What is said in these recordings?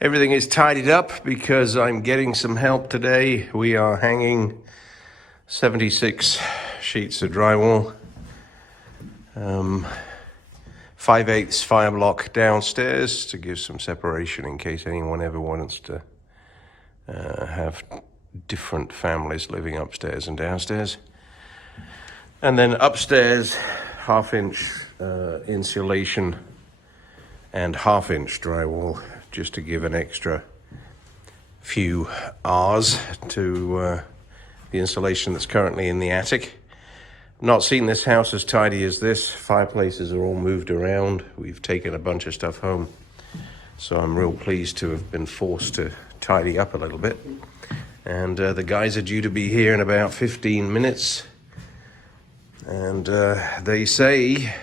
Everything is tidied up because I'm getting some help today. We are hanging 76 sheets of drywall, 5/8 fire block downstairs to give some separation in case anyone ever wants to have different families living upstairs and downstairs. And then upstairs, 1/2-inch insulation and 1/2-inch drywall, just to give an extra few R's to the insulation that's currently in the attic. Not seen this house as tidy as this. Fireplaces are all moved around. We've taken a bunch of stuff home. So I'm real pleased to have been forced to tidy up a little bit. And the guys are due to be here in about 15 minutes. And they say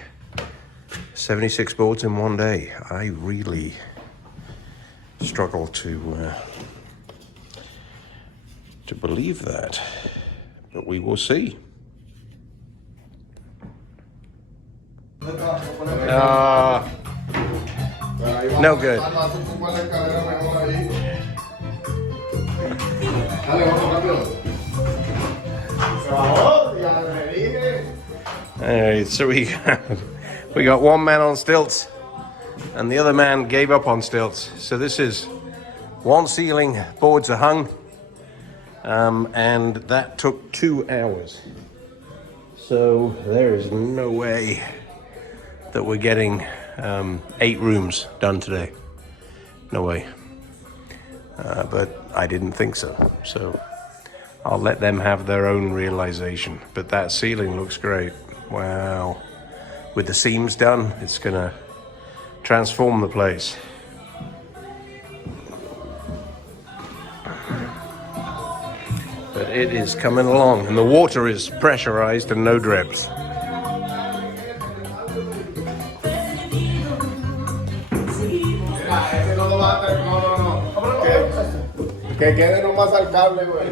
76 boards in one day. I really struggle to believe that, but we will see. No good. Alright, so we got one man on stilts and the other man gave up on stilts. So this is one ceiling, boards are hung, and that took 2 hours. So there is no way that we're getting 8 rooms done today. No way. But I didn't think so. So I'll let them have their own realization. But that ceiling looks great. Wow. With the seams done, it's gonna transform the place. But it is coming along, and the water is pressurized and no drips. Que quede nomás al cable, güey.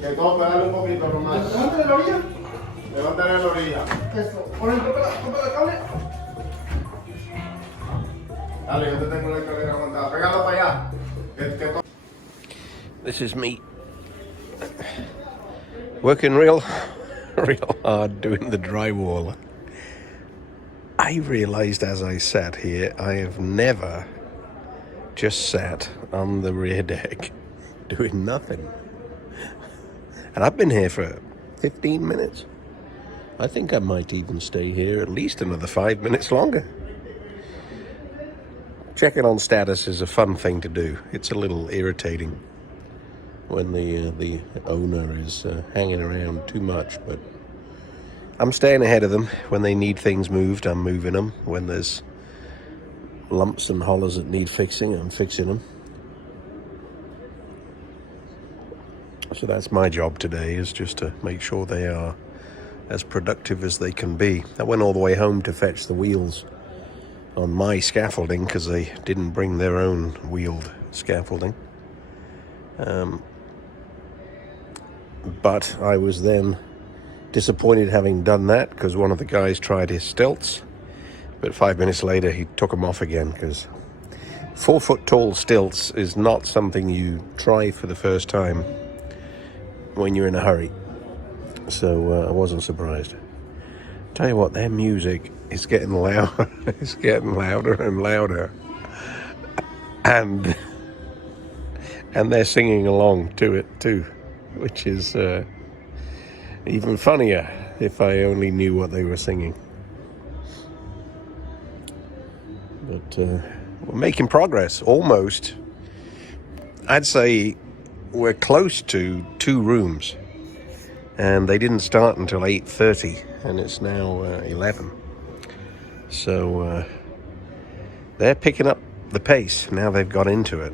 Que todo pedale un poquito nomás. Levántale la orilla. Levántale la orilla. Eso. Ponle el cable. Dale, yo te tengo la escalera montada. Pégalo para allá. This is me working real hard doing the drywall. I realized as I sat here, I have never just sat on the rear deck doing nothing. And I've been here for 15 minutes. I think I might even stay here at least another 5 minutes longer. Checking on status is a fun thing to do. It's a little irritating when the owner is hanging around too much, but I'm staying ahead of them. When they need things moved, I'm moving them. When there's lumps and hollers that need fixing, I'm fixing them. So that's my job today, is just to make sure they are as productive as they can be. I went all the way home to fetch the wheels on my scaffolding because they didn't bring their own wheeled scaffolding. But I was then disappointed having done that because one of the guys tried his stilts, but 5 minutes later he took them off again because 4 foot tall stilts is not something you try for the first time when you're in a hurry. So I wasn't surprised. Tell you what, their music is getting louder. It's getting louder and louder, and they're singing along to it too, which is even funnier if I only knew what they were singing. But we're making progress, almost. I'd say we're close to 2 rooms, and they didn't start until 8:30, and it's now 11. So they're picking up the pace now they've got into it,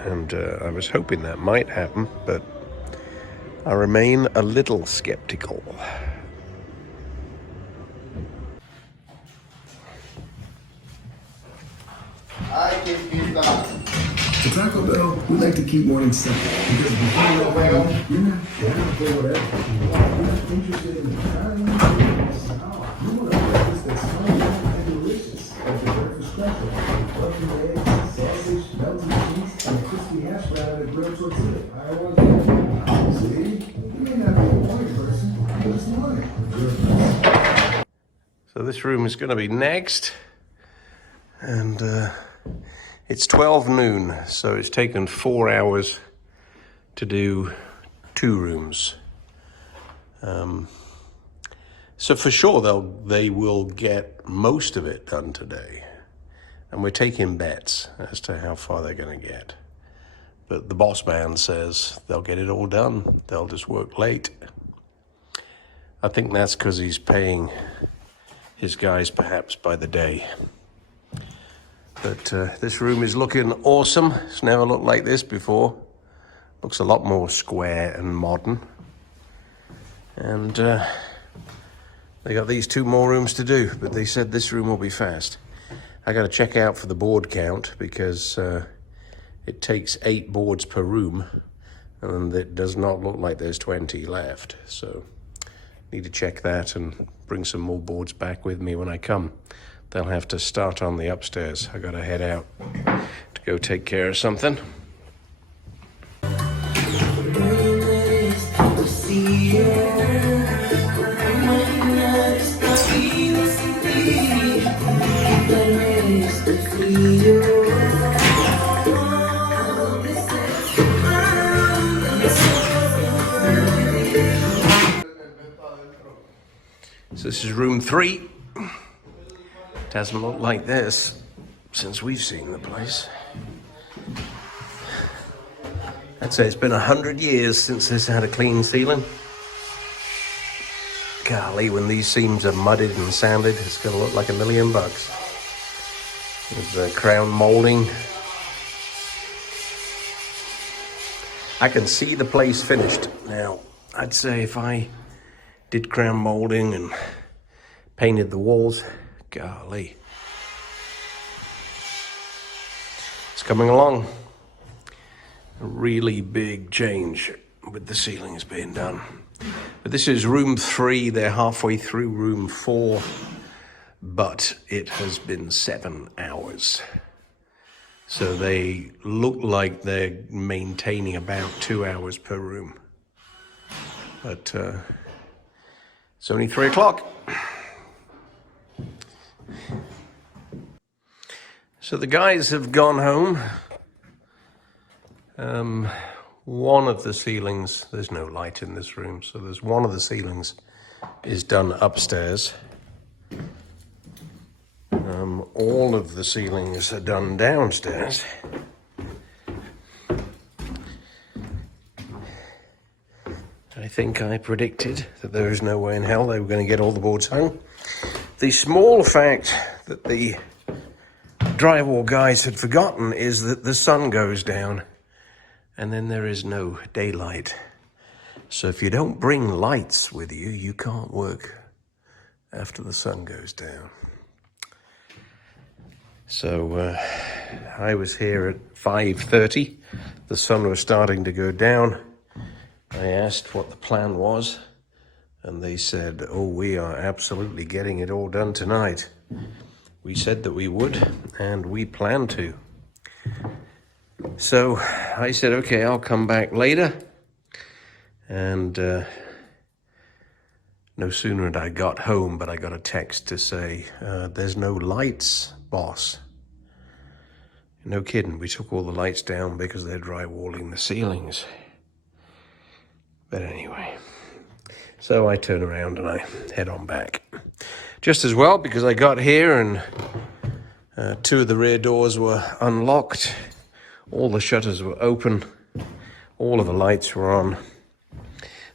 and I was hoping that might happen, but I remain a little skeptical. The Taco Bell, we like to keep mornings simple because before you're not for whatever. You're not interested in the kind. You want a breakfast that's small and delicious, like the breakfast special, eggs, sausage, trash rather than grilled tortilla. I always do. See? You may not be a morning person, but it's morning. So this room is going to be next, and it's 12 noon, so it's taken 4 hours to do 2 rooms. So for sure they will get most of it done today, and we're taking bets as to how far they're going to get. But the boss man says they'll get it all done. They'll just work late. I think that's because he's paying his guys perhaps by the day. But this room is looking awesome. It's never looked like this before. Looks a lot more square and modern. And they got these 2 more rooms to do, but they said this room will be fast. I got to check out for the board count because it takes 8 boards per room, and it does not look like there's 20 left. So need to check that and bring some more boards back with me when I come. They'll have to start on the upstairs. I got to head out to go take care of something. So this is room 3. It hasn't looked like this since we've seen the place. I'd say it's been 100 years since this had a clean ceiling. Golly, when these seams are mudded and sanded, it's going to look like $1 million. With the crown molding. I can see the place finished. Now, I'd say if I did crown molding and painted the walls, golly. It's coming along. A really big change with the ceilings being done. But this is room 3. They're halfway through room 4. But it has been 7 hours. So they look like they're maintaining about 2 hours per room. But it's only 3 o'clock. So the guys have gone home. One of the ceilings, there's no light in this room, so there's one of the ceilings is done upstairs. All of the ceilings are done downstairs. I think I predicted that there is no way in hell they were going to get all the boards hung. The small fact that the drywall guys had forgotten is that the sun goes down and then there is no daylight. So if you don't bring lights with you, you can't work after the sun goes down. So I was here at 5:30. The sun was starting to go down. I asked what the plan was, and they said, oh, we are absolutely getting it all done tonight. We said that we would, and we plan to. So I said, okay, I'll come back later. And no sooner had I got home, but I got a text to say, there's no lights, boss. No kidding, we took all the lights down because they're drywalling the ceilings. But anyway, so I turn around and I head on back. Just as well, because I got here and 2 of the rear doors were unlocked. All the shutters were open. All of the lights were on.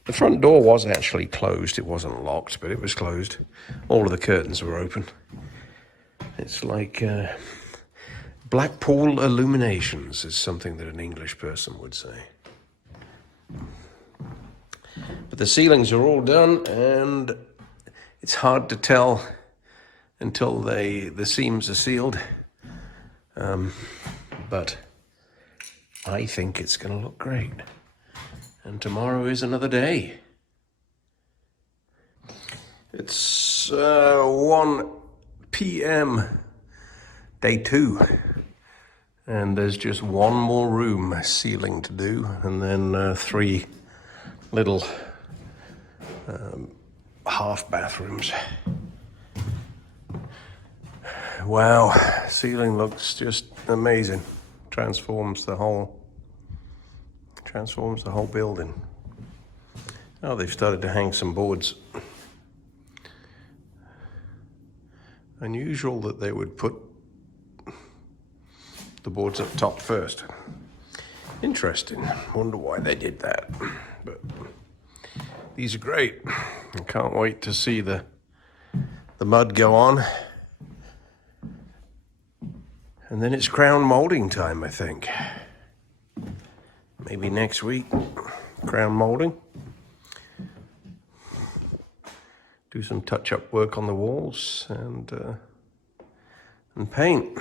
The front door was actually closed. It wasn't locked, but it was closed. All of the curtains were open. It's like Blackpool illuminations is something that an English person would say. But the ceilings are all done, and it's hard to tell until the seams are sealed. But I think it's going to look great. And tomorrow is another day. It's 1 p.m. day 2. And there's just one more room ceiling to do, and then 3 little half bathrooms. Wow, ceiling looks just amazing. Transforms the whole building. Oh, they've started to hang some boards. Unusual that they would put the boards up top first. Interesting. Wonder why they did that. But these are great. I can't wait to see the mud go on. And then it's crown molding time, I think. Maybe next week, crown molding. Do some touch-up work on the walls and paint.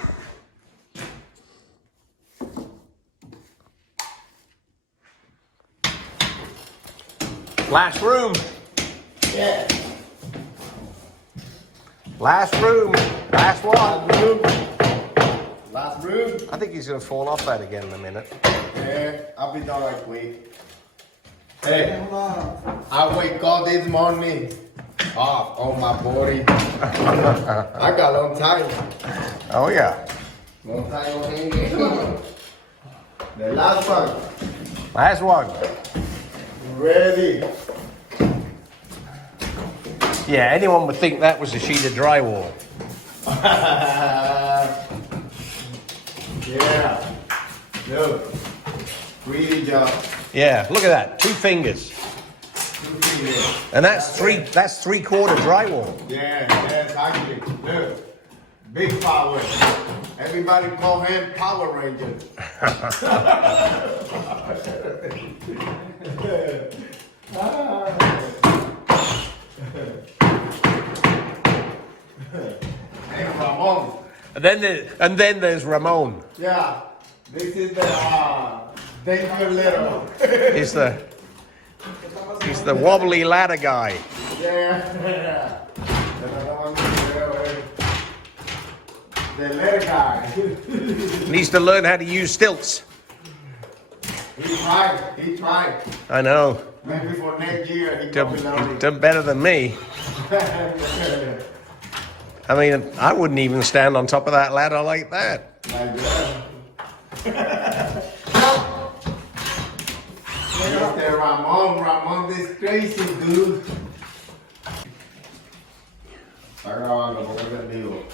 Last room. Yeah. Last room. Last one. Last room. I think he's gonna fall off that again in a minute. Yeah, I'll be done right quick. Hey, I wake up this morning off on my body. I got a long time. Oh yeah. Long time on hanging. The last one. Last one. Ready. Yeah, anyone would think that was a sheet of drywall. Yeah. Look. Pretty job. Yeah, look at that. 2 fingers. 2 fingers. And that's 3/4 drywall. Yeah, exactly. Look. Big power. Everybody call him Power Ranger. Hey, Ramon. And then there's Ramon. Yeah, this is the danger little. He's the wobbly ladder guy. Yeah. The little guy. Needs to learn how to use stilts. He tried. I know. Maybe for next year he can be He's learning. done better than me. I mean, I wouldn't even stand on top of that ladder like that. Like that. Mr. Ramon is crazy, dude. Está grabando, porque es en vivo.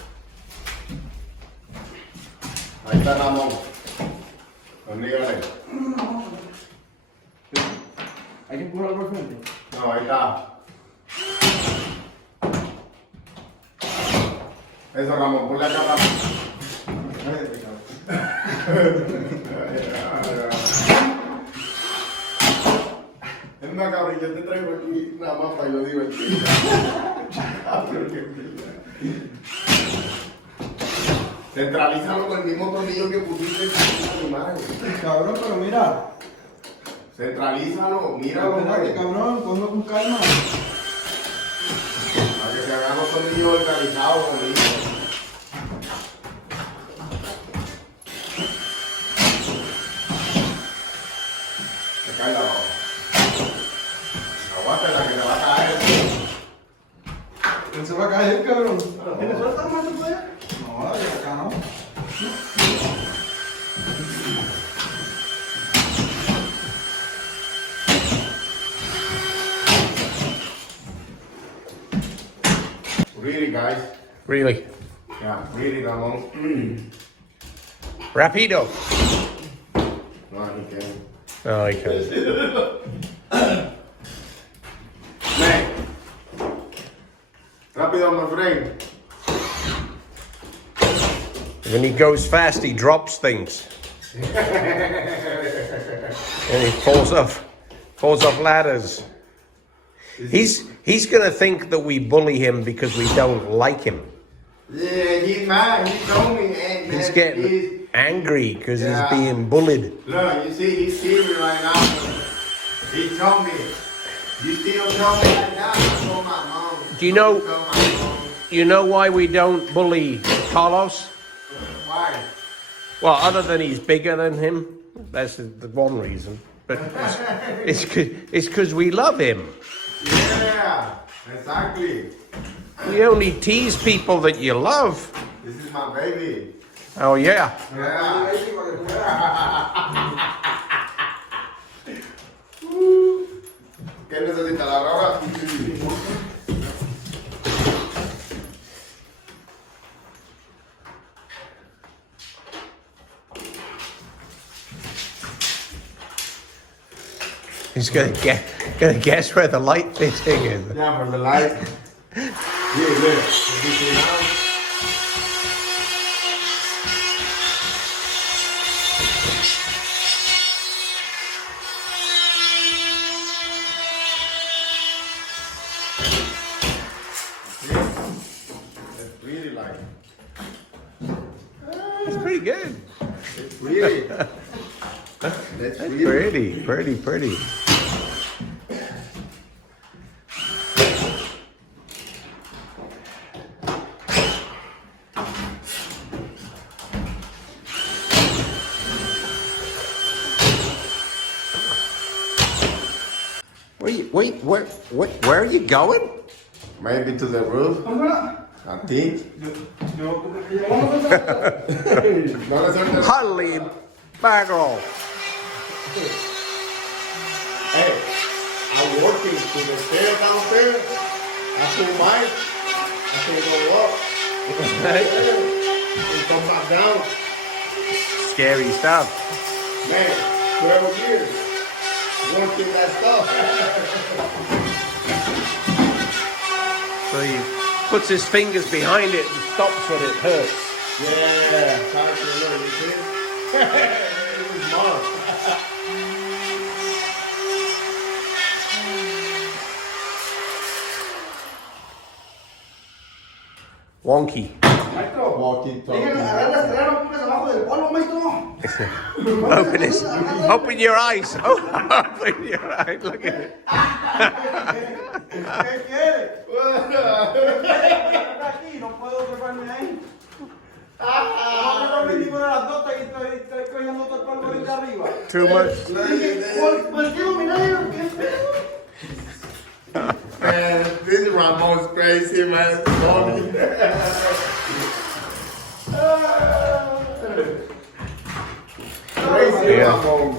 Ahí está Ramón. Conmigo ahí. ¿Hay que empujarlo por frente? No, ahí está. Eso, Ramón, ponle acá, Es una cabrón, yo te traigo aquí nada más para yo divertir. Centralízalo con el mismo tornillo que pusiste en tu imagen. Cabrón, pero mira. Centralízalo, míralo, Espérate, cabrón, ponlo con calma. Para que se hagan los tornillos organizados, bonitos. Se cae la mano. Aguántala que te va a caer. ¿Quién se va a caer, cabrón? ¿Tienes suelta más tú allá? No, de acá no. Really, guys? Really. Yeah, really, Ramon. Rapido. No, he can't. Oh, he can. Man. Rápido, my friend. When he goes fast, he drops things. And he falls off ladders. He's gonna think that we bully him because we don't like him. Yeah, he's mad. He told me, and He's getting angry because Yeah. he's being bullied. Look, you see, he's serious right now. He told me. You still tell me like that? I told my mom. Do you know- I told my mom. You know why we don't bully Carlos? Why? Well, other than he's bigger than him, that's the one reason. But it's because we love him. Yeah, exactly. We only tease people that you love. This is my baby. Oh, yeah. Yeah. ¿Qué necesita la droga? He's gonna guess where the light fitting is. Yeah, for the light. Yeah, look. You see now? It's really light. It's pretty good. It's really. That's really. Pretty. Where are you going? Maybe to the roof. I think. No le sueltes. Holy bagel. Hey, I'm working to the stairs downstairs. I pull mine. I can go up. And come back down. Scary stuff. Man, 12 years. Working that stuff. So he puts his fingers behind it and stops when it hurts. Yeah, trying to learn, you see? It was Mark. Wonky. Maestro. Walking, talking. Agarra la escalera, no pongas abajo del polvo, maestro. Open your eyes. Oh, open your eyes. Look at it. ¿Qué quiere? Está aquí, no puedo treparme ahí. No treparme ninguna de las dos, estoy cogiendo todo el polvo ahorita arriba. Too much. ¿Por qué no mirar? ¿Qué pedo? Man, this Ramon's crazy, man. Crazy Yeah. Ramon.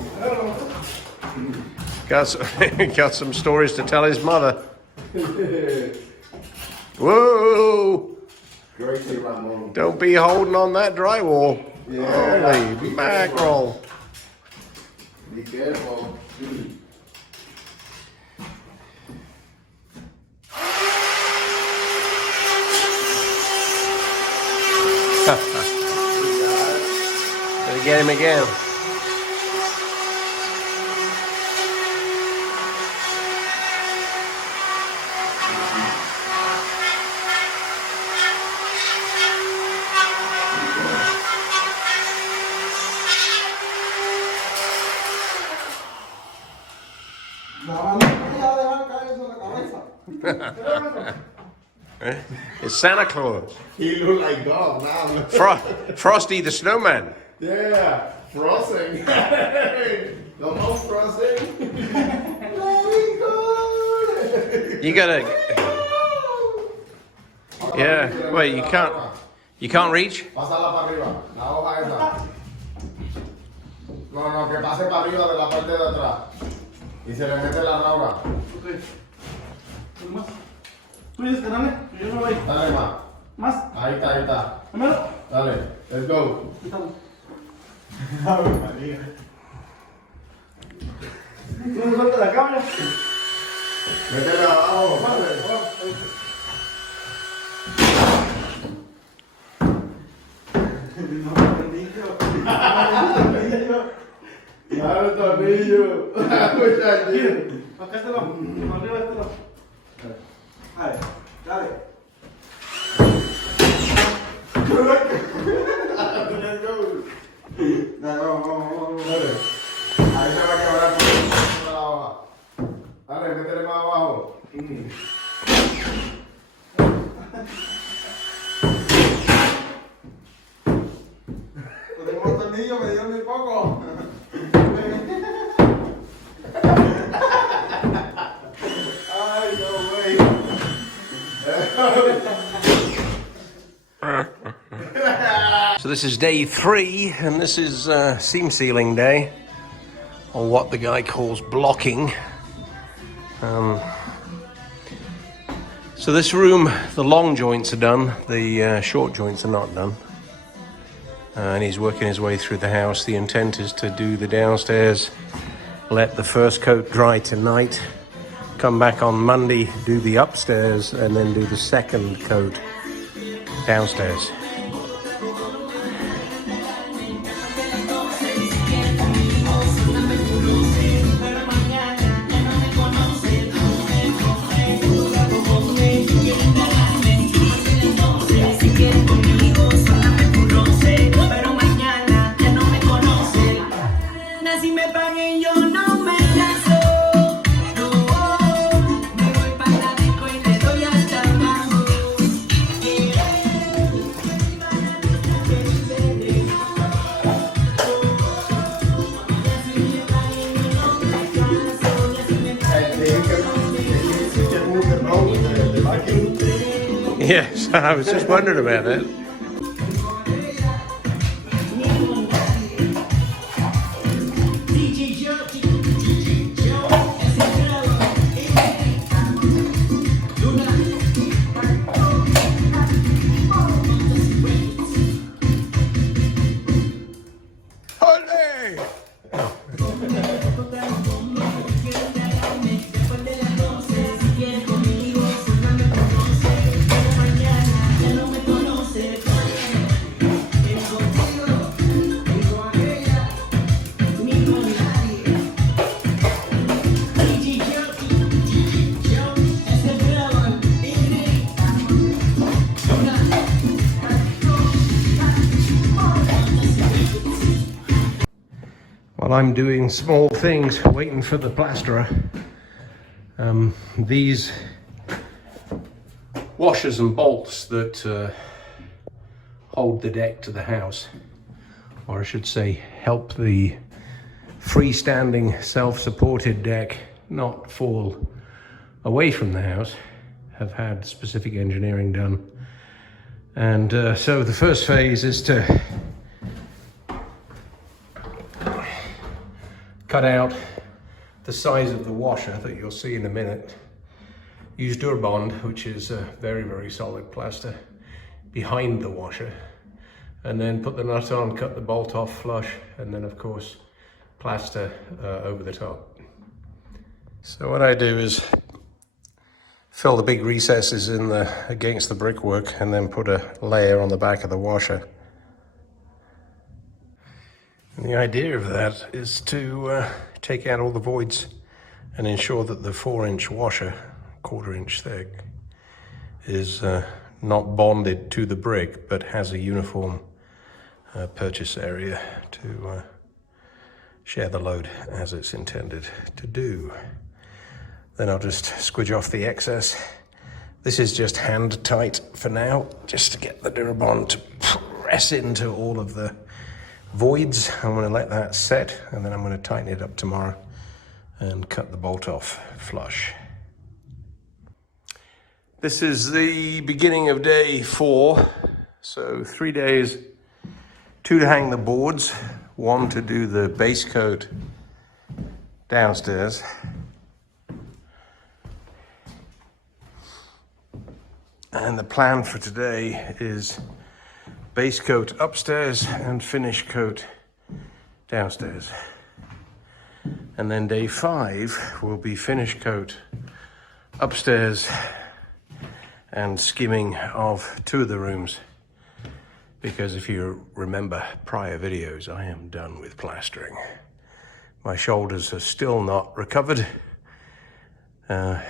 Got some stories to tell his mother. Whoa! Crazy Ramon. Don't be holding on that drywall. Yeah. Holy mackerel. Be careful. Gotta get him again. No, ya dejar caer eso en la cabeza. It's Santa Claus. He look like God now. Frosty the Snowman. Yeah, frozen. Come on, frozen. Very good. You gotta. Yeah. Wait, you can't reach. Pásala para arriba, la hoja esa. No, que pase para arriba de la parte de atrás. Y se le mete la raura. Ok. ¿Más? ¿Tú dices que dale? Yo no voy. Dale más. ¿Más? Ahí está. Primero. Dale, let's go. Quítalo. ¿No me suelta la cámara? Métele abajo. Dale, tornillo. Muchachito. Acá este lado. Arriba este lado. Dale. Dale. Let's go. Dale, vamos. Dale. Ahí se va a quebrar por la hoja. Dale, métele más abajo. Tenemos tornillo. Coco. Ay, no way. So this is day 3, and this is seam sealing day, or what the guy calls blocking. So this room, the long joints are done, the short joints are not done. And he's working his way through the house. The intent is to do the downstairs, let the first coat dry tonight, come back on Monday, do the upstairs, and then do the second coat downstairs. Yes, I was just wondering about that. While I'm doing small things, waiting for the plasterer, these washers and bolts that hold the deck to the house, or I should say help the freestanding self-supported deck not fall away from the house, have had specific engineering done. And so the first phase is to cut out the size of the washer that you'll see in a minute. Use Durbond, which is a very, very solid plaster, behind the washer, and then put the nut on, cut the bolt off flush, and then of course plaster over the top. So what I do is fill the big recesses in against the brickwork, and then put a layer on the back of the washer. And the idea of that is to take out all the voids and ensure that the 4-inch washer, 1/4 inch thick, is not bonded to the brick, but has a uniform purchase area to share the load as it's intended to do. Then I'll just squidge off the excess. This is just hand tight for now, just to get the Durabond to press into all of the voids. I'm going to let that set, and then I'm going to tighten it up tomorrow and cut the bolt off flush. This is the beginning of day 4. So 3 days, 2 to hang the boards, 1 to do the base coat downstairs. And the plan for today is base coat upstairs and finish coat downstairs. And then day 5 will be finish coat upstairs and skimming of 2 of the rooms. Because if you remember prior videos, I am done with plastering. My shoulders are still not recovered. I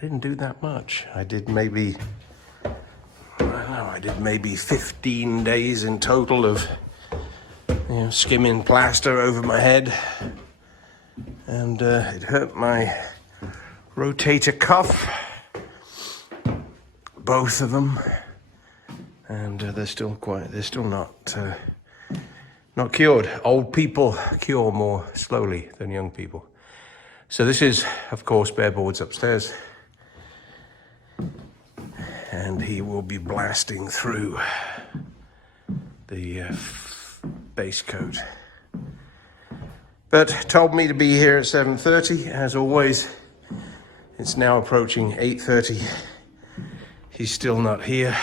didn't do that much. I did maybe 15 days in total of skimming plaster over my head, and it hurt my rotator cuff, both of them, and they're still not not cured. Old people cure more slowly than young people. So this is, of course, bare boards upstairs. And he will be blasting through the base coat. But told me to be here at 7:30, as always. It's now approaching 8:30. He's still not here.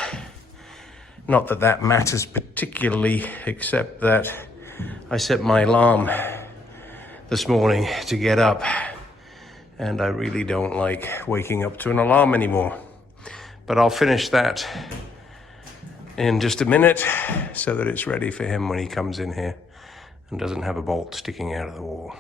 Not that that matters particularly, except that I set my alarm this morning to get up, and I really don't like waking up to an alarm anymore. But I'll finish that in just a minute so that it's ready for him when he comes in here and doesn't have a bolt sticking out of the wall.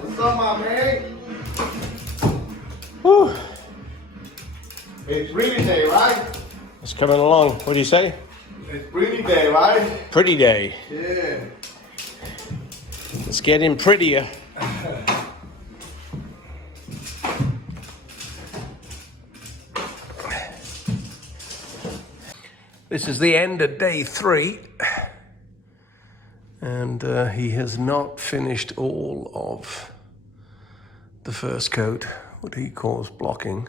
What's up, my man? Whew, It's breeding day, right? it's coming along. What do you say? It's breeding day, right? Pretty day. Yeah. It's getting prettier. This is the end of day 3. And he has not finished all of the first coat, what he calls blocking.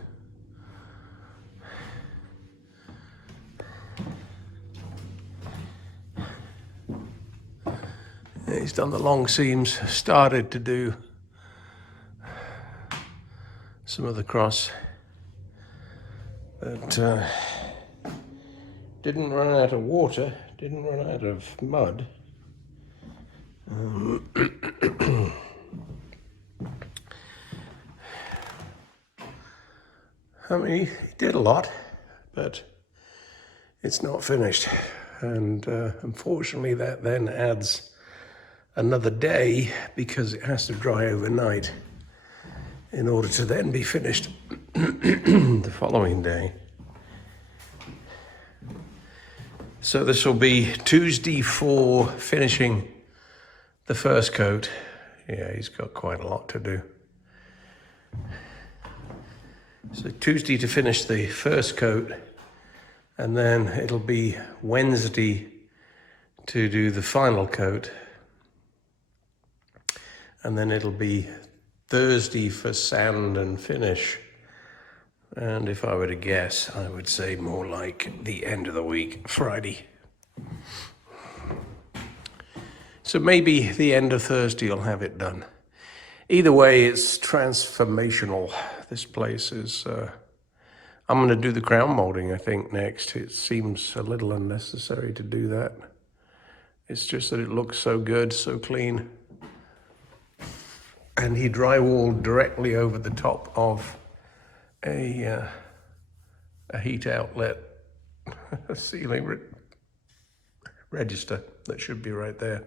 He's done the long seams, started to do some of the cross, but didn't run out of water, didn't run out of mud. I mean, he did a lot, but it's not finished. And unfortunately, that then adds another day because it has to dry overnight in order to then be finished the following day. So this will be Tuesday for finishing the first coat. Yeah, he's got quite a lot to do. So Tuesday to finish the first coat, and then it'll be Wednesday to do the final coat. And then it'll be Thursday for sand and finish. And if I were to guess, I would say more like the end of the week, Friday. So maybe the end of Thursday I'll have it done. Either way, it's transformational. This place is, I'm going to do the crown molding, I think, next. It seems a little unnecessary to do that. It's just that it looks so good, so clean. And he drywalled directly over the top of a heat outlet, a ceiling register that should be right there.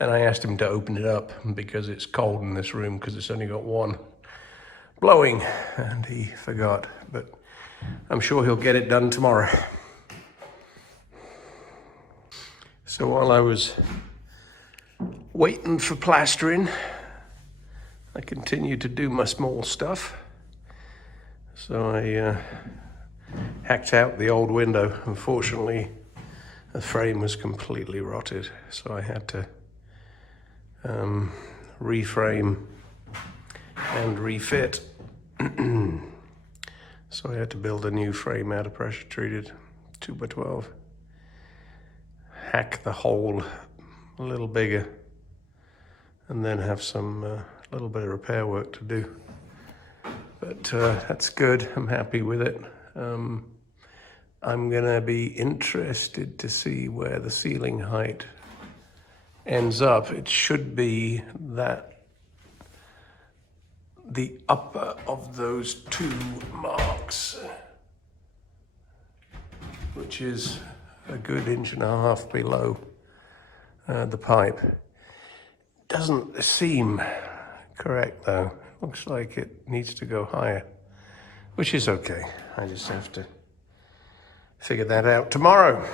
And I asked him to open it up because it's cold in this room because it's only got one blowing, and he forgot. But I'm sure he'll get it done tomorrow. So while I was waiting for plastering, I continued to do my small stuff. So I hacked out the old window. Unfortunately, the frame was completely rotted, so I had to reframe and refit. So I had to build a new frame out of pressure treated 2x12. Hack the hole a little bigger, and then have some little bit of repair work to do. But that's good. I'm happy with it. I'm gonna be interested to see where the ceiling height ends up. It should be that the upper of those 2 marks, which is a good 1.5 inches below the pipe. Doesn't seem correct though. Looks like it needs to go higher, which is okay. I just have to figure that out tomorrow.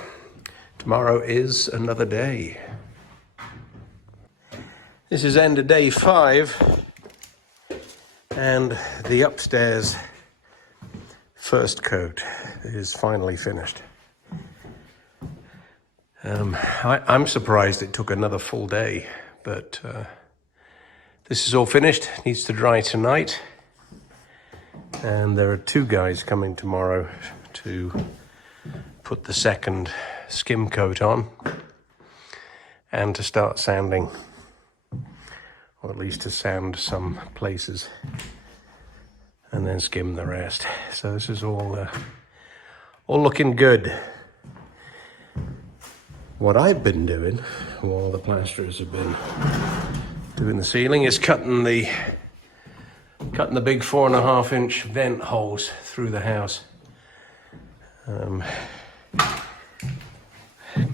Tomorrow is another day. This is end of day 5, and the upstairs first coat is finally finished. I'm surprised it took another full day, but this is all finished. Needs to dry tonight, and there are 2 guys coming tomorrow to put the second skim coat on and to start sanding, or at least to sand some places and then skim the rest. So this is all looking good. What I've been doing while the plasterers have been doing the ceiling is cutting the big 4.5-inch vent holes through the house.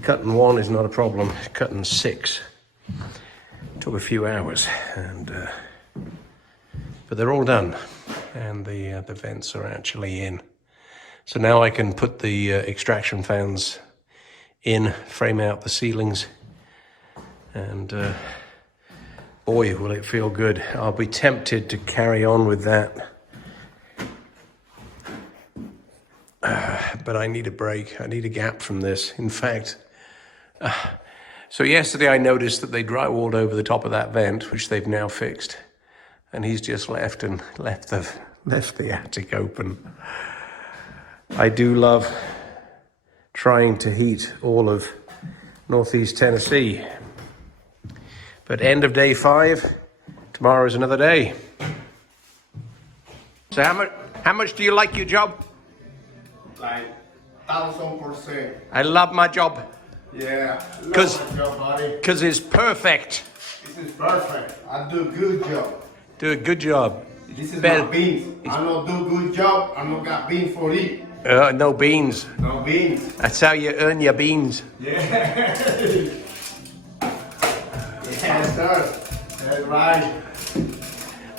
Cutting 1 is not a problem. Cutting 6 took a few hours, but they're all done, and the vents are actually in. So now I can put the extraction fans in, frame out the ceilings, and boy, will it feel good. I'll be tempted to carry on with that, but I need a break. I need a gap from this. In fact, so yesterday I noticed that they drywalled over the top of that vent, which they've now fixed, and he's just left the attic open. I do love trying to heat all of Northeast Tennessee, but end of day 5, tomorrow is another day. So how much do you like your job? Like 1,000%. I love my job. Yeah. Because love my job, buddy. it's perfect. This is perfect. I do a good job. Do a good job. This is my beans. I don't do good job. I don't got beans for eat. No beans. No beans. That's how you earn your beans. Yeah. Yes, sir. That's right.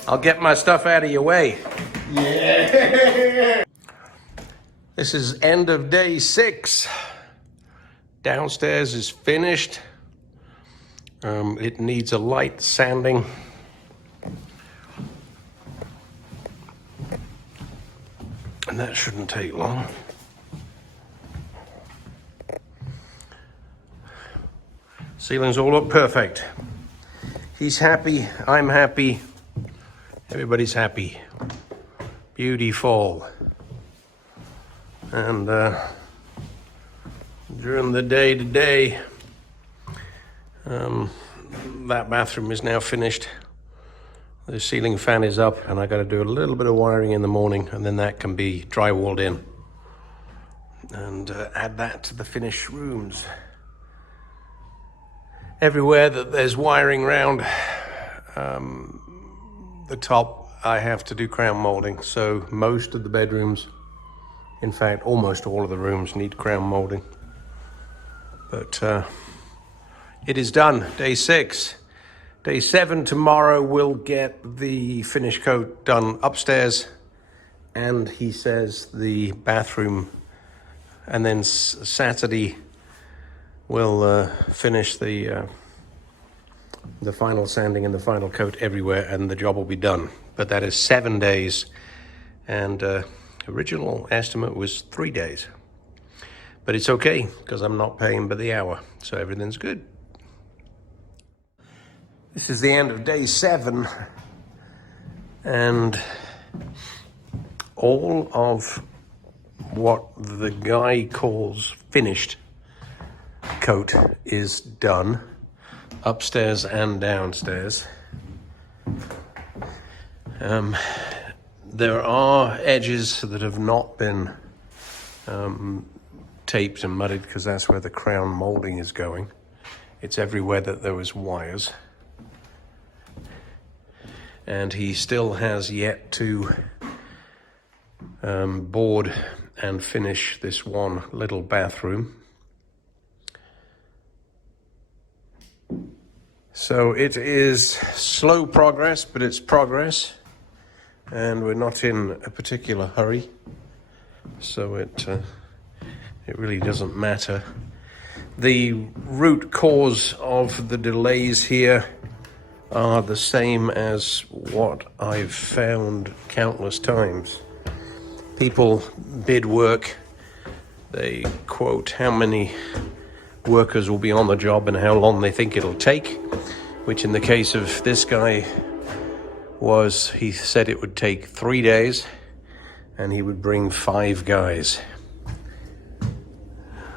I'll get my stuff out of your way. Yeah. This is end of day 6. Downstairs is finished. It needs a light sanding. And that shouldn't take long. Ceilings all look perfect. He's happy, I'm happy, everybody's happy. Beautiful. And during the day today, that bathroom is now finished. The ceiling fan is up, and I got to do a little bit of wiring in the morning, and then that can be drywalled in. And add that to the finished rooms. Everywhere that there's wiring round the top, I have to do crown molding. So most of the bedrooms, in fact, almost all of the rooms need crown molding. But it is done, day 6. Day 7 tomorrow we'll get the finish coat done upstairs, and he says the bathroom, and then Saturday we'll finish the final sanding and the final coat everywhere, and the job will be done. But that is 7 days, and original estimate was 3 days. But it's okay, because I'm not paying by the hour, so everything's good. This is the end of day 7, and all of what the guy calls finished coat is done, upstairs and downstairs. There are edges that have not been taped and mudded, because that's where the crown molding is going. It's everywhere that there was wires. And he still has yet to board and finish this one little bathroom. So it is slow progress, but it's progress, and we're not in a particular hurry, so it really doesn't matter. The root cause of the delays here are the same as what I've found countless times. People bid work, they quote how many workers will be on the job and how long they think it'll take, which in the case of this guy he said it would take 3 days and he would bring 5 guys.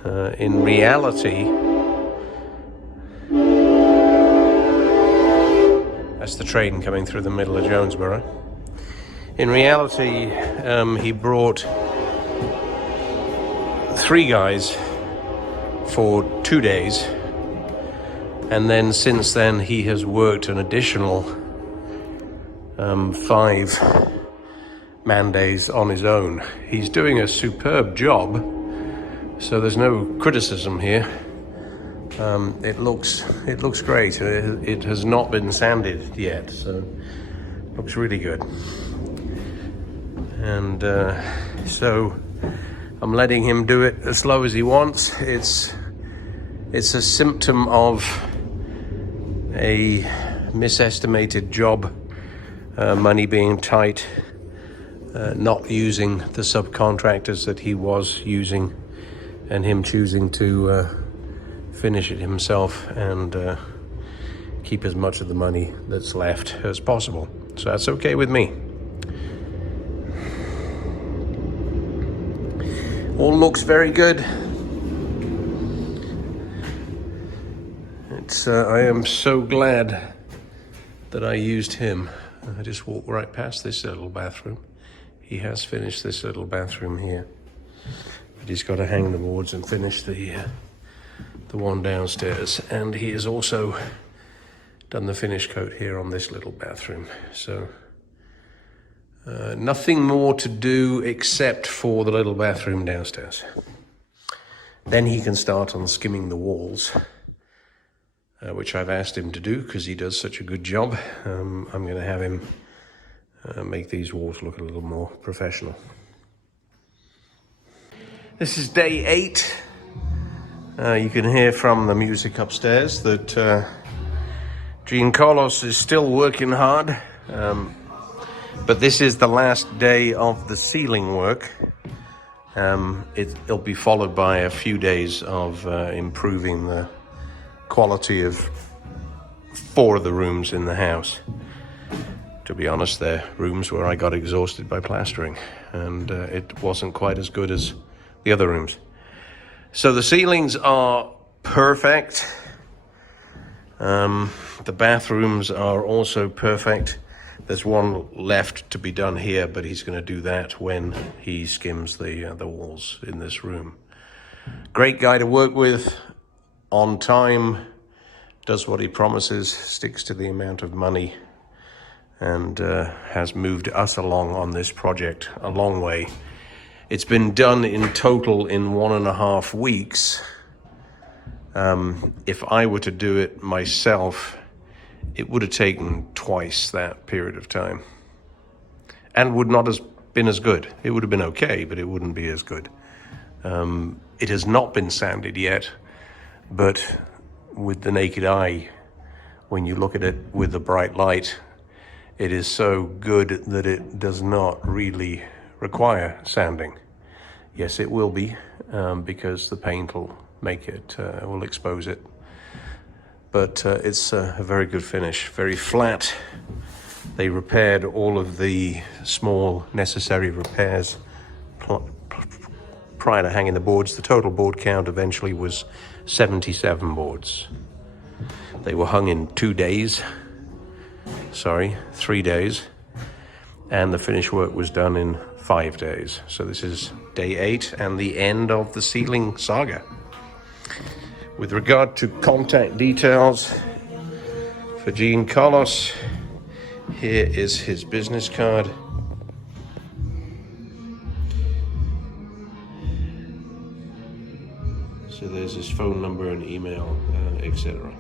In reality, that's the train coming through the middle of Jonesboro. In reality, he brought 3 guys for 2 days, and then since then he has worked an additional 5 man days on his own. He's doing a superb job, so there's no criticism here. It looks great. It has not been sanded yet, so it looks really good. And so I'm letting him do it as slow as he wants. It's a symptom of a misestimated job, money being tight, not using the subcontractors that he was using, and him choosing to finish it himself and keep as much of the money that's left as possible. So that's okay with me. All looks very good. I am so glad that I used him. I just walked right past this little bathroom. He has finished this little bathroom here, but he's got to hang the boards and finish the one downstairs, and he has also done the finish coat here on this little bathroom. So nothing more to do except for the little bathroom downstairs. Then he can start on skimming the walls, which I've asked him to do because he does such a good job. I'm going to have him make these walls look a little more professional. This is day 8. You can hear from the music upstairs that Gene Carlos is still working hard. But this is the last day of the ceiling work. It'll be followed by a few days of improving the quality of 4 of the rooms in the house. To be honest, they're rooms where I got exhausted by plastering, and it wasn't quite as good as the other rooms. So the ceilings are perfect. The bathrooms are also perfect. There's one left to be done here, but he's going to do that when he skims the walls in this room. Great guy to work with, on time, does what he promises, sticks to the amount of money, and has moved us along on this project a long way. It's been done in total in 1.5 weeks. If I were to do it myself, it would have taken twice that period of time, and would not have been as good. It would have been okay, but it wouldn't be as good. It has not been sanded yet, but with the naked eye, when you look at it with the bright light, it is so good that it does not really require sanding. Yes, it will be, because the paint will make it, will expose it. But it's a very good finish, very flat. They repaired all of the small necessary repairs prior to hanging the boards. The total board count eventually was 77 boards. They were hung in 3 days, and the finish work was done in 5 days. So this is day 8 and the end of the ceiling saga. With regard to contact details for Gene Carlos, here is his business card. So there's his phone number and email, etc.